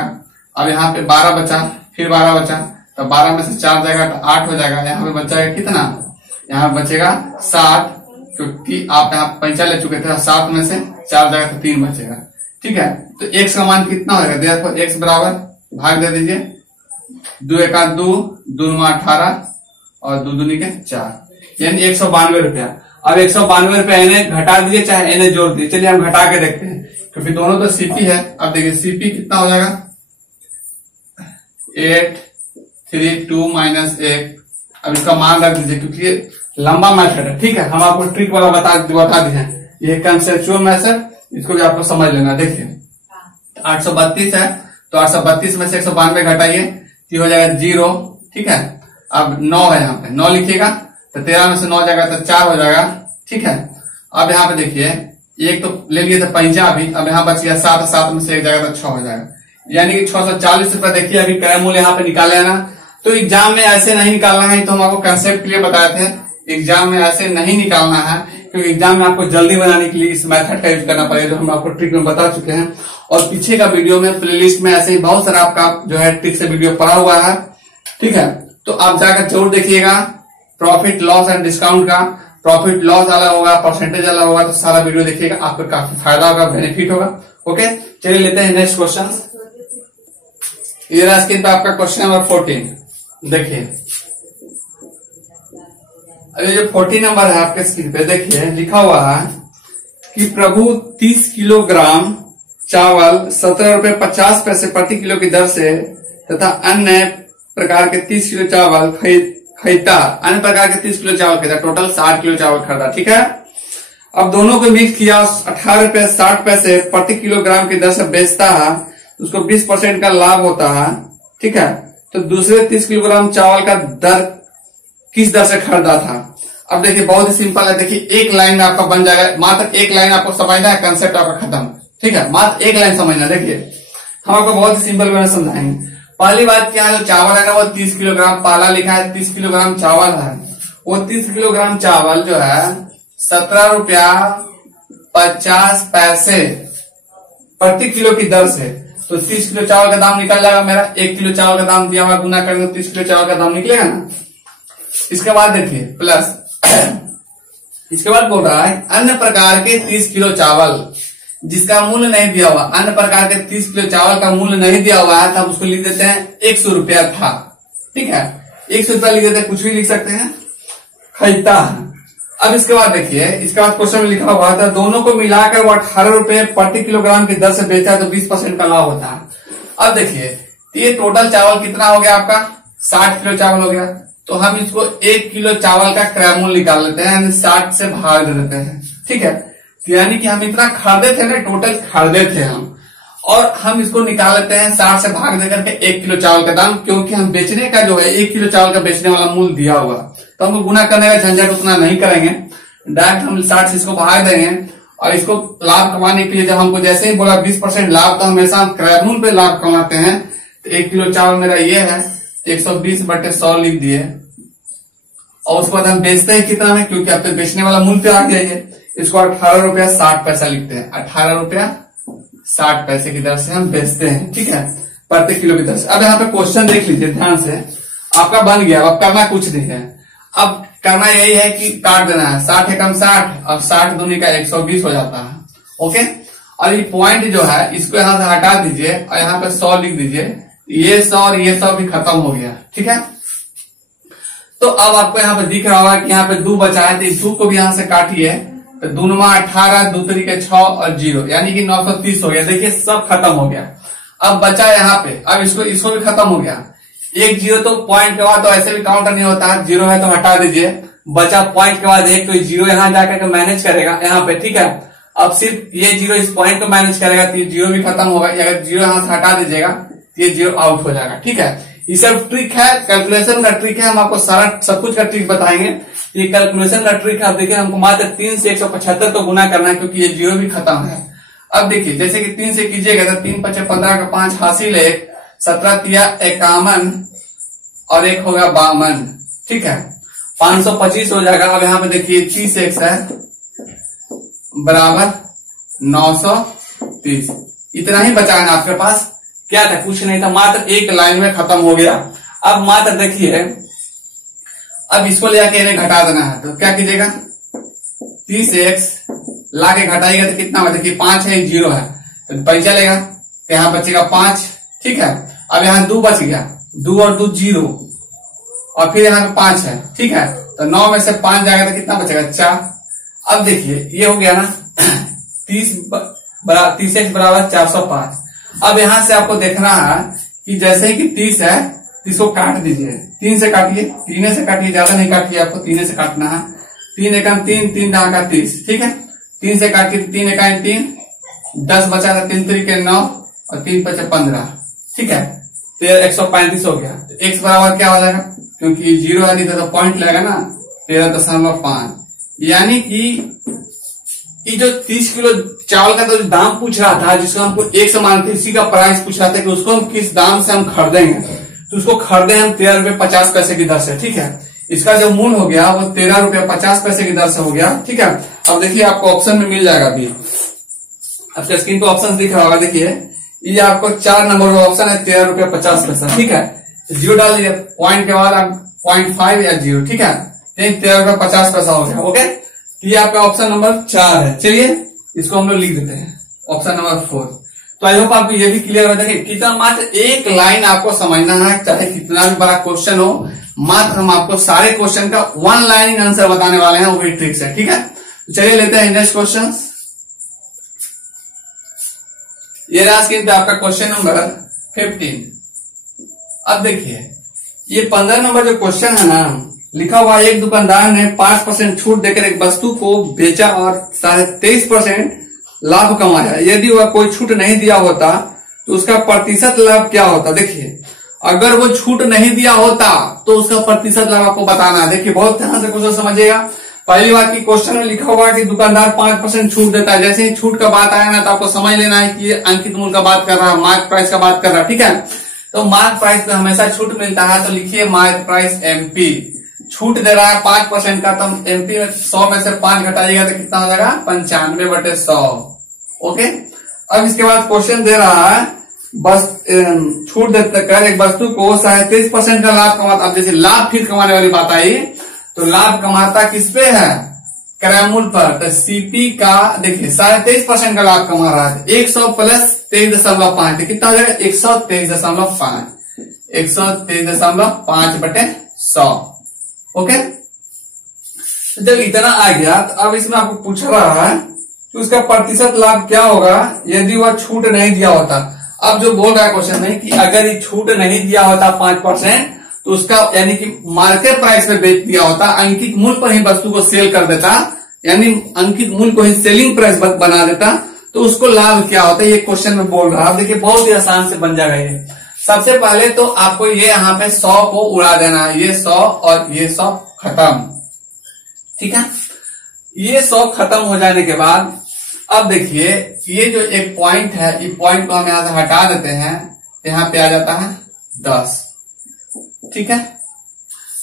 अब यहाँ पे 12 बचा, फिर 12 बचा, तो 12 में से 4 जाएगा तो 8 हो जाएगा। यहाँ पे बचेगा कितना, यहाँ बचेगा 7, क्योंकि आप यहाँ 5 ले चुके थे, 7 में से 4 जाएगा तो 3 बचेगा, ठीक है। तो x का मान कितना होगा, देखो x बराबर भाग दे दीजिए, 2 1 2, 2 9 18 और 2 दूनी के 4, यानी 192 रुपया। अब 192 रुपया इन्हें घटा दीजिए चाहे इन्हें जोड़ दीजिए। चलिए हम घटा के देखते हैं, क्योंकि दोनों तो सीपी है। अब देखिए सीपी कितना हो जाएगा, 8 3 2 माइनस 1। अब इसका मान रख दीजिए, क्योंकि ये लंबा मेथड है, ठीक है। हम आपको ट्रिक वाला बता दिए, ये कंसेप्चुअल मेथड, इसको भी आपको समझ लेना। देखिए 832 है, तो 832 में से 192 घटाइए तो हो जाएगा 0, ठीक है। अब 9 है, यहाँ पे 9 लिखिएगा तो 13 में से 9 जाएगा तो 4 हो जाएगा, ठीक है। अब यहाँ पे देखिए एक तो ले लिए थे 5 अभी, अब यहाँ बच गया 7, 7 में से 1 जाएगा तो 6 हो जाएगा, यानी कि 640 रुपया। देखिए अभी क्रय मूल्य यहाँ पे निकाल लेना। तो एग्जाम में ऐसे नहीं निकालना है, तो हम आपको कंसेप्ट के लिए बताए थे। एग्जाम में ऐसे नहीं निकालना है, क्योंकि एग्जाम में आपको जल्दी बनाने के लिए इस मेथड का यूज करना पड़ेगा, जो हम आपको ट्रिक में बता चुके हैं। और पीछे का वीडियो में प्लेलिस्ट में ऐसे ही बहुत सारा आपका जो है ट्रिक से वीडियो पड़ा हुआ है, ठीक है। तो आप जाकर जरूर देखिएगा प्रॉफिट लॉस एंड डिस्काउंट का। प्रॉफिट लॉस अलग होगा, परसेंटेज अलग होगा, तो सारा वीडियो देखिएगा, आपको काफी फायदा होगा, बेनिफिट होगा। ओके, चलिए लेते हैं नेक्स्ट क्वेश्चन। ये स्क्रीन पे आपका क्वेश्चन नंबर 14 देखिए। अरे जो 14 नंबर है आपके स्क्रीन पे देखिए, लिखा हुआ है कि प्रभु 30 किलोग्राम चावल 17 रुपए 50 पैसे प्रति किलो की दर से तथा अन्य प्रकार के 30 किलो चावल खरीदता। अन्य प्रकार के 30 किलो चावल खरीदा, टोटल 60 किलो चावल खरीदा। ठीक है, अब दोनों को मिक्स किया, 18 रुपए 60 पैसे प्रति किलोग्राम की दर से बेचता है, उसको 20% का लाभ होता है। ठीक है, तो दूसरे 30 किलोग्राम चावल का दर किस दर से खरीदा था। अब देखिए बहुत ही सिंपल है, देखिए एक लाइन में आपका बन जाएगा, मात्र एक लाइन आपको समझना है, कंसेप्ट आपका खत्म। ठीक है, मात्र एक लाइन समझना। देखिए हम आपको बहुत ही सिंपल वे में समझाएंगे। पहली बात क्या है, जो चावल है ना वो 30 किलोग्राम, पहला लिखा है 30 किलोग्राम चावल है, वो 30 किलोग्राम चावल जो है 17 रुपया 50 पैसे प्रति किलो की दर से, तो 30 किलो चावल का दाम निकल जाएगा मेरा। 1 किलो चावल का दाम दिया हुआ, गुना करेंगे तो 30 किलो चावल का दाम निकलेगा ना। इसके बाद देखिए प्लस, इसके बाद बोल रहा है अन्य प्रकार के 30 किलो चावल जिसका मूल्य नहीं दिया हुआ, अन्य प्रकार के 30 किलो चावल का मूल्य नहीं दिया हुआ है, तब उसको लिख देते हैं 100 रुपया था। ठीक है, 100 रुपया लिख देते हैं, कुछ भी लिख सकते हैं, खरीदता है। अब इसके बाद देखिए, इसके बाद क्वेश्चन में लिखा हुआ था दोनों को मिलाकर वो 18 रुपए प्रति किलोग्राम की दर से बेचा है, तो 20% का लाभ होता है। अब देखिए ये टोटल चावल कितना हो गया आपका, 60 किलो चावल हो गया, तो हम इसको 1 किलो चावल का क्रय मूल्य निकाल लेते हैं, यानी 60 से भाग दे देते हैं। ठीक है, यानी कि हम इतना खरीदे थे ना, टोटल खरीदे थे हम, और हम इसको निकाल लेते हैं 60 से भाग देकर के 1 किलो चावल का दाम, क्योंकि हम बेचने का जो है 1 किलो चावल का बेचने वाला मूल्य दिया हुआ, तो हमको गुना करने का झंझट उतना नहीं करेंगे, डायरेक्ट हम 60 से इसको भाग देंगे। और इसको लाभ कमाने के लिए जब हमको जैसे ही बोला 20% लाभ, तो हमेशा हम क्रय मूल्य पे लाभ कमाते हैं। तो 1 किलो चावल मेरा ये है, 120/100 लिख दिए, और उसके बाद हम बेचते हैं कितना में, क्योंकि आपके बेचने वाला मूल्य पे आ गया है, इसको 18 रुपया 60 पैसा लिखते हैं, 18 रुपया 60 पैसे की दर से हम बेचते हैं। ठीक है, प्रति किलो की दर से। अब यहाँ पे क्वेश्चन देख लीजिए ध्यान से, आपका बन गया, अब करना कुछ नहीं है, अब करना यही है कि काट देना है, 60 एकम 60 और 60 दूनी का 120 हो जाता है। ओके, और ये पॉइंट जो है इसको यहाँ से हटा दीजिए और यहाँ पे 100 लिख दीजिए, ये 100 और ये 100 भी खत्म हो गया। ठीक है, तो अब आपको यहाँ पे दिख रहा होगा कि यहाँ पे 2 बचा है, तो इस 2 को भी यहाँ से काटिए, तो 2 9 18, 2 तरीके 6 और 0, यानी कि 930 हो गया। देखिए सब खत्म हो गया। अब बचा यहाँ पे, अब इसको भी खत्म हो गया। 1 0 तो पॉइंट के बाद तो ऐसे भी काउंटर नहीं होता है, 0 है तो हटा दीजिए, बचा पॉइंट के बाद 1, तो 0 यहाँ जाकर के मैनेज करेगा यहाँ पे। ठीक है, अब सिर्फ ये 0 इस पॉइंट को मैनेज करेगा, तो 0 भी खत्म होगा। अगर 0 यहाँ से हटा दीजिएगा तो ये 0 आउट हो जाएगा। ठीक है, ये सब ट्रिक है, कैलकुलेशन का ट्रिक है, हम आपको सारा सब कुछ का ट्रिक बताएंगे। ये कैलकुलेशन का ट्रिक है। आप देखिए हमको मात्र 3 से 175 तो गुना करना है, क्योंकि ये 0 भी खत्म है। अब देखिए जैसे कि 3 से कीजिएगा तो 3 5 15 का 5 हासिल है, 17 तिया 51 और 1 होगा 52। ठीक है, 525 हो जाएगा। अब यहाँ पे देखिए 30 x है बराबर 930, इतना ही बचा है ना आपके पास। क्या था, कुछ नहीं था, मात्र एक लाइन में खत्म हो गया। अब मात्र देखिए, अब इसको ले जाके इन्हें घटा देना है, तो क्या कीजिएगा, 30x लाके घटाइएगा तो कितना होगा, देखिए 5 है 0 है, तो पैसा चलेगा, तो यहाँ बचेगा 5। ठीक है, अब यहाँ 2 बच गया, 2 और 2 0, और फिर यहाँ पे 5 है। ठीक है, तो 9 में से 5 जाएगा तो कितना बचेगा, 4। अब देखिए ये हो गया ना 30x बराबर 405। अब यहाँ से आपको देखना है कि जैसे ही कि 30 है, इसको काट दीजिए, 3 से काटिए, 3 से काटिए, ज्यादा नहीं काटिए, आपको 3 से काटना है। 3 एकम 3, 3 दहा का 30। ठीक है, 3 से काटिए, 3 इकाई 3, 10 बचा था, 3 तरीके 9 और 3 5 15। ठीक है, तो 135 हो गया। तो x बराबर क्या हो जाएगा, क्योंकि 0 है नहीं तो पॉइंट लगेगा ना, 13.5। यानी कि ये जो 30 किलो चावल का तो जो दाम पूछ रहा था, जिसको हमको 1 से मानते इसी का प्राइस पूछ रहा था कि उसको हम किस दाम से हम खरीदेंगे, तो उसको खरीदे हम 13 रुपये 50 पैसे की दर से। ठीक है, इसका जो मूल्य हो गया वो 13 रुपये 50 पैसे की दर से हो गया। ठीक है, अब देखिए आपको ऑप्शन में मिल जाएगा अभी, आपके स्क्रीन पे ऑप्शन दिख रहा होगा। देखिए ये आपको 4 नंबर का ऑप्शन है, 13 रुपये 50 पैसा। ठीक है, 0 डाल दीजिए, पॉइंट के बाद आप 0.5 या 0। ठीक है, 13.50 हो गया। ओके, ये आपका ऑप्शन नंबर 4 है। चलिए इसको हम लोग लिख देते हैं ऑप्शन नंबर 4। तो आई होप आपको ये भी क्लियर हो जाएगा। कितना मात्र एक लाइन आपको समझना है, चाहे कितना भी बड़ा क्वेश्चन हो, मात्र हम आपको सारे क्वेश्चन का वन लाइन आंसर बताने वाले हैं, वो भी ट्रिक से। ठीक है, तो चलिए लेते हैं नेक्स्ट क्वेश्चन। ये रहा स्क्रीन पे आपका क्वेश्चन नंबर 15। अब देखिए ये 15 नंबर जो क्वेश्चन है ना, लिखा हुआ एक दुकानदार ने 5% छूट देकर एक वस्तु को बेचा और 23.5% लाभ कमाया। यदि वह कोई छूट नहीं दिया होता तो उसका प्रतिशत लाभ क्या होता। देखिए अगर वो छूट नहीं दिया होता तो उसका प्रतिशत लाभ आपको बताना है। देखिए बहुत ध्यान से क्वेश्चन समझिएगा। पहली बात की क्वेश्चन में लिखा हुआ है कि दुकानदार 5% छूट देता है। जैसे ही छूट का बात आया ना तो आपको समझ लेना है कि ये अंकित मूल्य का बात कर रहा है, मार्क प्राइस का बात कर रहा है। ठीक है, तो मार्क प्राइस पे हमेशा छूट मिलता है, तो लिखिए मार्क प्राइस एमपी। छूट दे रहा है 5% का, तो एमपी में 100 में से 5 घटाइएगा तो कितना हो जाएगा 95/100। ओके, अब इसके बाद क्वेश्चन दे रहा है बस छूट देकर एक वस्तु को 37% का लाभ कमाता। अब जैसे लाभ फिर कमाने वाली बात आई, तो लाभ कमाता किस पे है, क्रय मूल्य पर। तो सीपी का देखिए 23% का लाभ कमा रहा है। 100 प्लस 23.5 तो कितना हो जाएगा 123.5, 123.5/100। ओके, जब इतना आ गया तो अब इसमें आपको पूछ रहा है तो उसका प्रतिशत लाभ क्या होगा यदि वह छूट नहीं दिया होता। अब जो बोल रहा है क्वेश्चन में कि अगर ये छूट नहीं दिया होता 5%, तो उसका यानी कि मार्केट प्राइस में बेच दिया होता, अंकित मूल्य पर ही वस्तु को सेल कर देता, यानी अंकित मूल्य को ही सेलिंग प्राइस बना देता, तो उसको लाभ क्या होता है, ये क्वेश्चन में बोल रहा है। देखिए बहुत ही आसान से बन जाएगा ये। सबसे पहले तो आपको ये यहाँ पे 100 को उड़ा देना है, ये 100 और ये 100 खत्म। ठीक है, ये 100 खत्म हो जाने के बाद अब देखिए ये जो एक पॉइंट है, ये पॉइंट को हम यहां से हटा देते हैं, यहाँ पे आ जाता है 10। ठीक है,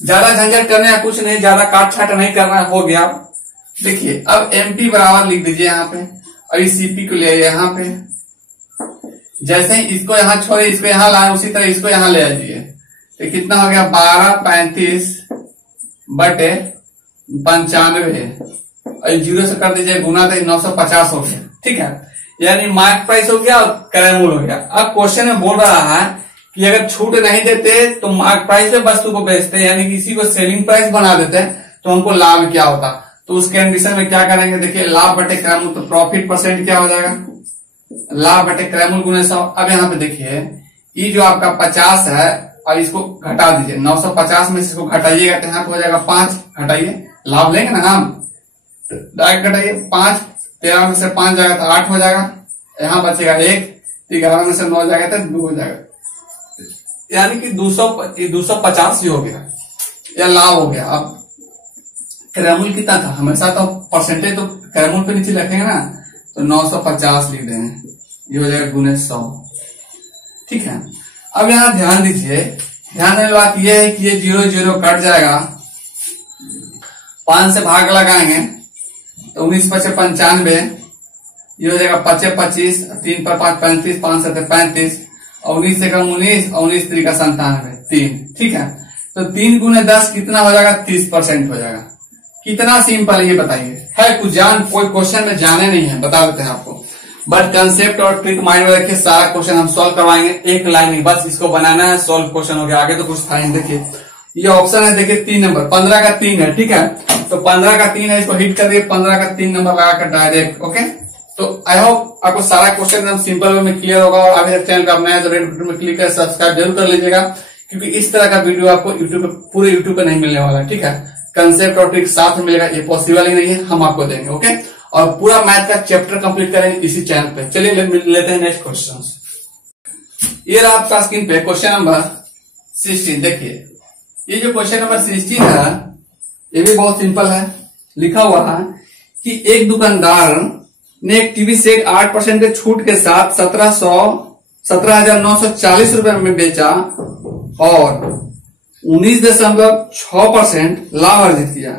ज्यादा झंझट करने का कुछ नहीं, ज्यादा काट छाट नहीं करना, हो गया। देखिए अब एमपी बराबर लिख दीजिए यहाँ पे, और इस सीपी को ले आइए यहाँ पे। जैसे ही इसको यहाँ छोड़े इसको यहाँ लाए, उसी तरह इसको यहाँ ले आइए। तो कितना हो गया 12.35/95, और 0 से कर दीजिए गुना, तो 950 हो गया। ठीक है, यानी मार्क प्राइस हो गया और क्रय मूल्य हो गया। अब क्वेश्चन में बोल रहा है कि अगर छूट नहीं देते तो मार्क प्राइस पे वस्तु को बेचते, यानी कि इसी को सेलिंग प्राइस बना देते, तो हमको लाभ क्या होता। तो उस कंडीशन में क्या करेंगे, देखिए लाभ बटे क्रय मूल्य, तो प्रॉफिट परसेंट क्या हो जाएगा, लाभ बटे क्रय मूल्य गुणे 100। अब यहाँ पे देखिए ये जो आपका 50 है और इसको घटा दीजिए, 950 में से इसको घटाइएगा तो यहाँ पे हो जाएगा 5, घटाइए, लाभ लेंगे ना हम, डायरेक्ट घटाइए, 5 13 में से 5 जाएगा तो 8 हो जाएगा, यहाँ बचेगा 1, 11 में से 9 जाएगा तो 2 हो जाएगा, यानी कि 250 ही हो गया, या लाभ हो गया। अब क्रय मूल्य कितना था, हमेशा तो परसेंटेज तो क्रय मूल्य पे नीचे रखेंगे ना, तो 950 लिख देंगे, ये हो जाएगा गुने 100। ठीक है, अब यहाँ ध्यान दीजिए, ध्यान देने बात यह है कि ये 0 कट जाएगा, 5 से भाग लगाएंगे तो 19 × 5 = 95, ये हो जाएगा 5 × 25, 3 × 5 = 35, 5 × 7 = 35, और 19 से कम 19, और 19 × 3 = 97, 3। ठीक है, तो 3 × 10 कितना हो जाएगा 30% हो जाएगा। कितना सिंपल ये बताइए, है कुछ कोई क्वेश्चन में जाने नहीं है, बता देते हैं आपको, बट कंसेप्ट और ट्रिक माइंड में रखिए, सारा क्वेश्चन हम सॉल्व करवाएंगे, एक लाइन नहीं, बस इसको बनाना है, सॉल्व क्वेश्चन हो गया, आगे तो कुछ था नहीं। देखिए ये ऑप्शन है, देखिए 3 नंबर, 15 का 3 है। ठीक है, तो 15 का 3 है, इसको हिट कर दिए, 15 का 3 नंबर लगाकर डायरेक्ट। ओके, तो आई होप आपको सारा क्वेश्चन एकदम सिंपल वे में क्लियर होगा, और अभी तक चैनल का अपना है तो रेड बटन में क्लिक कर सब्सक्राइब जरूर कर लीजिएगा, क्योंकि इस तरह का वीडियो आपको यूट्यूब पे, पूरे यूट्यूब पे नहीं मिलने वाला है। ठीक है, कंसेप्ट और ट्रिक साथ में मिलेगा, ये पॉसिबल ही नहीं है, हम आपको देंगे। ओके, और पूरा मैथ का चैप्टर कंप्लीट करेंगे इसी चैनल पे। चलिए लेते हैं नेक्स्ट क्वेश्चन। ये रहा आपका स्क्रीन पे क्वेश्चन नंबर 16। देखिए ये जो क्वेश्चन नंबर 16 है, ये भी बहुत सिंपल है। लिखा हुआ है कि एक दुकानदार ने एक टीवी सेट 8% के छूट के साथ 17,940 रुपए में बेचा और 19.6% लाभ अर्जित किया।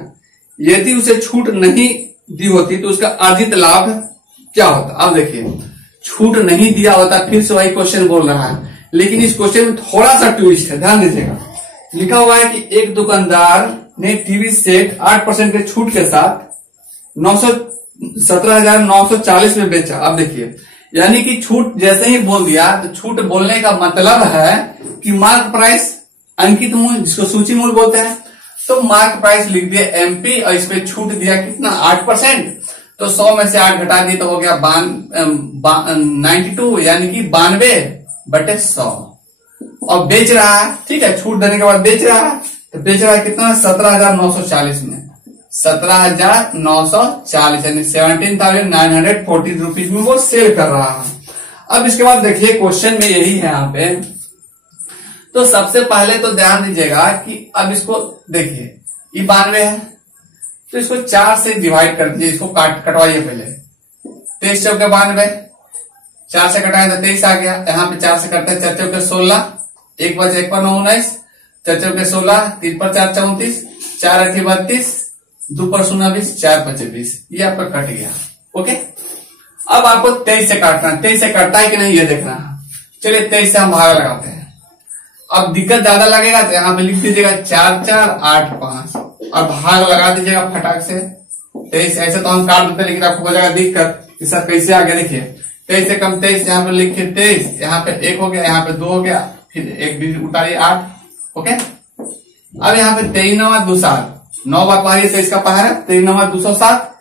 यदि उसे छूट नहीं दी होती तो उसका अर्जित लाभ क्या होता। अब देखिए छूट नहीं दिया होता, फिर से वही क्वेश्चन बोल रहा है, लेकिन इस क्वेश्चन में थोड़ा सा ट्विस्ट है, ध्यान दीजिएगा। लिखा हुआ है कि एक दुकानदार ने टीवी सेट 8% के छूट के साथ 17,940 में बेचा। अब देखिए, यानी कि छूट जैसे ही बोल दिया तो छूट बोलने का मतलब है कि मार्क प्राइस, अंकित मूल्य, जिसको सूची मूल्य बोलते हैं। तो मार्क प्राइस लिख दिया एमपी और इस पे छूट दिया कितना, 8%। तो 100 में से 8 घटा दिए तो हो गया 92, यानी कि 92/100। और बेच रहा है, ठीक है, छूट देने के बाद बेच रहा है, तो बेच रहा है कितना, 17,940 में, 17,940 यानी 17,940 रुपीज में वो सेल कर रहा है। अब इसके बाद देखिए क्वेश्चन में यही है यहाँ पे। तो सबसे पहले तो ध्यान दीजिएगा कि अब इसको देखिए, ये 92 है, तो इसको 4 से डिवाइड कर दीजिए, इसको कटवाइए पहले। 23 चौके 92, 4 से कटाए तो 23 आ गया। यहाँ पे 4 से करते हैं, 4 चौके 16, 1 बचे 1 पर 9 19, 4 चौके 16, 3 पर 4 34, 4 8 32, 2 पर 0 20, 4 5 20, ये आपका कट गया। ओके, अब आपको 23 से काटना है, 23 से कटता है कि नहीं ये देखना है। चलिए 23 से हम भाग लगाते हैं। अब दिक्कत ज्यादा लगेगा तो यहाँ पे लिख दीजिएगा 4 4 8 5 और भाग लगा दीजिएगा फटाक से 23। ऐसे तो हम काट देते, लेकिन आपको हो जाएगा दिक्कत कि सर कैसे आगे। देखिए 23 से कम 23, यहाँ पे लिखिए 23, यहाँ पे 1 हो गया, यहाँ पे 2 हो गया, फिर 1 डिजिट उतारिए 8। ओके, अब यहाँ पे 23 9 2 7, 9 बार पहाड़ी 23 का पहाड़ है, 23 9 207,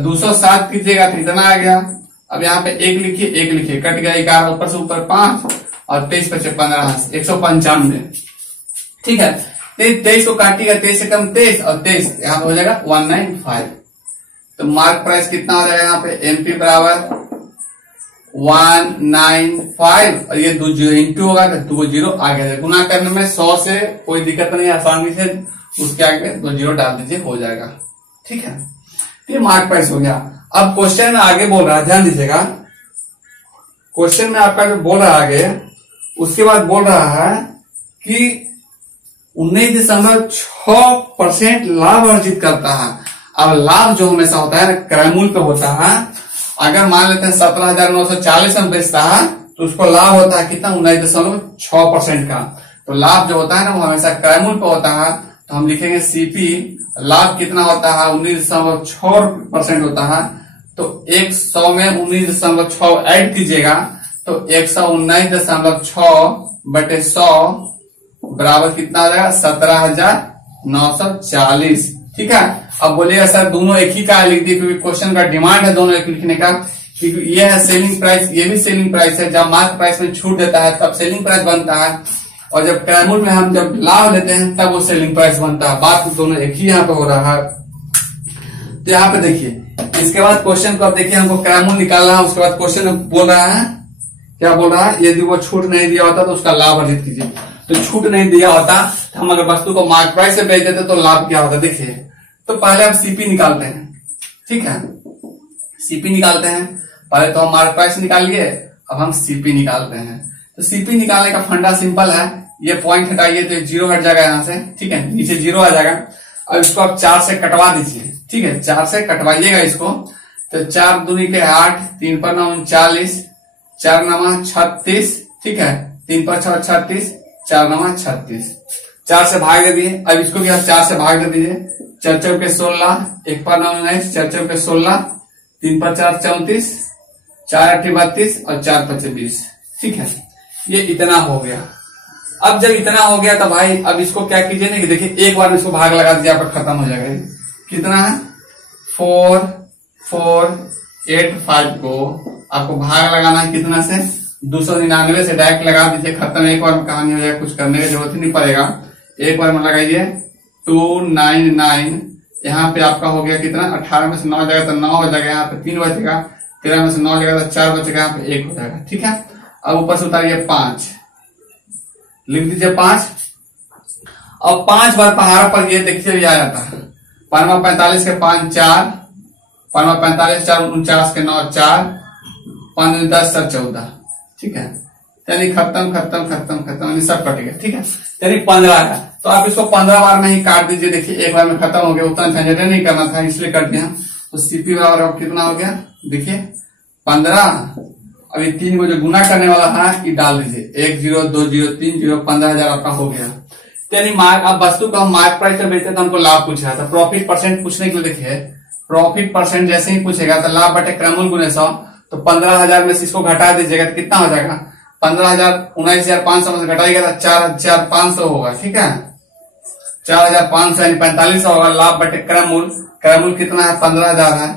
207 कीजिएगा तो इतना आ गया। अब यहाँ पे 1 लिखिए, 1 लिखिए, कट गया 11, ऊपर से ऊपर 5 और 23 पचे 15, 195। ठीक है, 23 को काटिएगा, 23 से कम 23 और 23 यहाँ पे हो जाएगा 195। तो मार्क प्राइस कितना हो जाएगा यहाँ पे, एमपी बराबर 195 और ये 2 जीरो इंटू होगा तो 2 जीरो आ गया। गुना करने में 100 से कोई दिक्कत नहीं, आसानी से उसके आगे 2 जीरो डाल दीजिए, हो जाएगा। ठीक है, ये मार्क प्राइस हो गया। अब क्वेश्चन में आगे बोल रहा है, ध्यान दीजिएगा, क्वेश्चन में आपका जो बोल रहा है आगे, उसके बाद बोल रहा है कि 19.6% लाभ अर्जित करता है। अब लाभ जो हमेशा होता है क्रय मूल्य पे होता है। अगर मान लेते हैं 17,940 में बेचता है तो उसको लाभ होता है कितना, 19.6% का। तो लाभ जो होता है ना वो हमेशा क्रय मूल्य पे होता है। तो हम लिखेंगे सीपी, लाभ कितना होता है, 19.6% होता है। तो 100 में 19.6 ऐड कीजिएगा तो 119.6/100 बराबर कितना आ जाएगा, 17,940। ठीक है, अब बोलिएगा सर दोनों एक ही का लिख दिए, क्योंकि क्वेश्चन का डिमांड है दोनों एक लिखने का। क्योंकि ये है सेलिंग प्राइस, ये भी सेलिंग प्राइस है। जब मार्क प्राइस में छूट देता है तब सेलिंग प्राइस बनता है, और जब क्रय मूल्य में हम जब लाभ लेते हैं तब वो सेलिंग प्राइस बनता है। बात दोनों एक ही यहाँ पे हो रहा है। तो यहाँ पे देखिए, इसके बाद क्वेश्चन को अब देखिए, हमको क्रय मूल्य निकालना है। उसके बाद क्वेश्चन बोल रहा है, क्या बोल रहा है, यदि वो छूट नहीं दिया होता तो उसका लाभ अर्जित कीजिए। तो छूट नहीं दिया होता तो हम अगर वस्तु को मार्क प्राइस से बेच देते तो लाभ क्या होता, देखिए। तो पहले हम सीपी निकालते हैं। ठीक है, सीपी निकालते हैं। पहले तो हम मार्क प्राइस निकाल लिए, अब हम सीपी निकालते हैं। तो सीपी निकालने का फंडा सिंपल है, ये पॉइंट हटाइए तो 0 हट जाएगा यहाँ से। ठीक है, नीचे 0 आ जाएगा। अब इसको आप 4 से कटवा दीजिए। ठीक है, 4 से कटवाइएगा इसको। तो 4 दूनी के 8, 3 पर 9 39, 4 9 36। ठीक है, 3 पर 6 36, 4 9 36, 4 से भाग दे दिए। अब इसको भी आप 4 से भाग दे दीजिए। 4 चौके 16, 1 पर 9 19, 4 चौके 16, 3 पर 4 34, 4 8 32 और 4 5 20। ठीक है, ये इतना हो गया। अब जब इतना हो गया तो भाई अब इसको क्या कीजिए ना कि देखिए, एक बार इसको भाग लगा दीजिए, आपका खत्म हो जाएगा। कितना है, 4 4 8 5 को आपको भाग लगाना है कितना से, 299 से डायरेक्ट लगा दीजिए, खत्म। एक बार में कहानी हो जाएगा, कुछ करने की जरूरत ही नहीं पड़ेगा। एक बार में लगाइए 299। यहाँ पे आपका हो गया कितना, 18 में से 9 जाएगा तो 9 हो जाएगा, यहाँ पे 3 बचेगा, 13 में से 9 जाएगा तो 4 बचेगा, यहाँ पे 1 हो जाएगा। ठीक है, अब ऊपर से उतारिए 5, लिख दीजिए 5। अब 5 बार पहाड़ पर ये देखिए ये आ जाता है, 5 45 के 5 4, 5 45 4 49 के 9 4, 5 10 7 14। ठीक है, यानी खत्म खत्म खत्म खत्म, यानी सब कट गया। ठीक है, यानी 15 है। तो आप इसको 15 बार में ही काट दीजिए। देखिए एक बार में खत्म हो गया, उतना झंझट नहीं करना था, इसलिए कर दिया। तो सीपी बराबर कितना हो गया, देखिए 15। अभी 3 को जो गुना करने वाला है ये डाल दीजिए, 1 0 2 0 3 0, 15,000 आपका हो गया। यानी मार्क, अब वस्तु को हम मार्क प्राइस पे बेचते तो हमको लाभ पूछा था। प्रॉफिट परसेंट पूछने के लिए देखिए, प्रॉफिट परसेंट जैसे ही पूछेगा तो लाभ बटे क्रयमूल्य गुणे 100, तो 15,000 में से इसको घटा दीजिएगा तो कितना हो जाएगा, 15,000 19,500 में से घटाइएगा तो 4,500 होगा। ठीक है, 4,500 यानी 4500 होगा। लाभ बटे क्रयमूल्य कितना है, 15,000 है,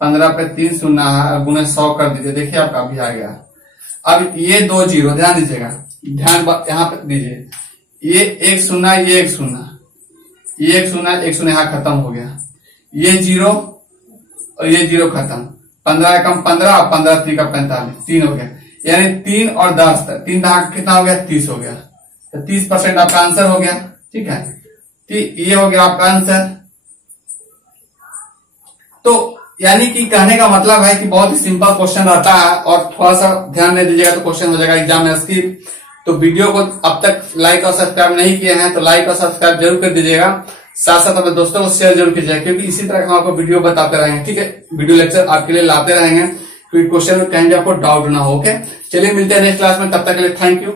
15 पे 3 शून्य है, गुणे 100 कर दीजिए। देखिए आपका भी आ गया। अब ये 2 जीरो ध्यान दीजिएगा, ध्यान यहाँ पे दीजिए, ये 1 शून्य, ये 1 शून्य, ये 1 शून्य, 1 शून्य यहाँ खत्म हो गया, ये 0 और ये 0 खत्म, 15 कम 15, 15 3 का 45, 3 हो गया, यानी 3 और 10, 3 कितना हो गया, 30 हो गया। तो 30% आपका आंसर हो गया। ठीक है, ये हो गया आपका आंसर। तो यानी कि कहने का मतलब है कि बहुत ही सिंपल क्वेश्चन रहता है और थोड़ा सा ध्यान नहीं दीजिएगा तो क्वेश्चन हो जाएगा एग्जाम में स्किप। तो वीडियो को अब तक लाइक और सब्सक्राइब नहीं किए हैं तो लाइक और सब्सक्राइब जरूर कर दीजिएगा, साथ साथ अपने दोस्तों को शेयर जरूर कीजिएगा, क्योंकि इसी तरह हम आपको वीडियो बताते रहेंगे। ठीक है, वीडियो लेक्चर आपके लिए लाते रहेंगे, क्योंकि क्वेश्चन में कहीं भी आपको डाउट ना हो। ओके, चलिए मिलते हैं नेक्स्ट क्लास में, तब तक के लिए थैंक यू।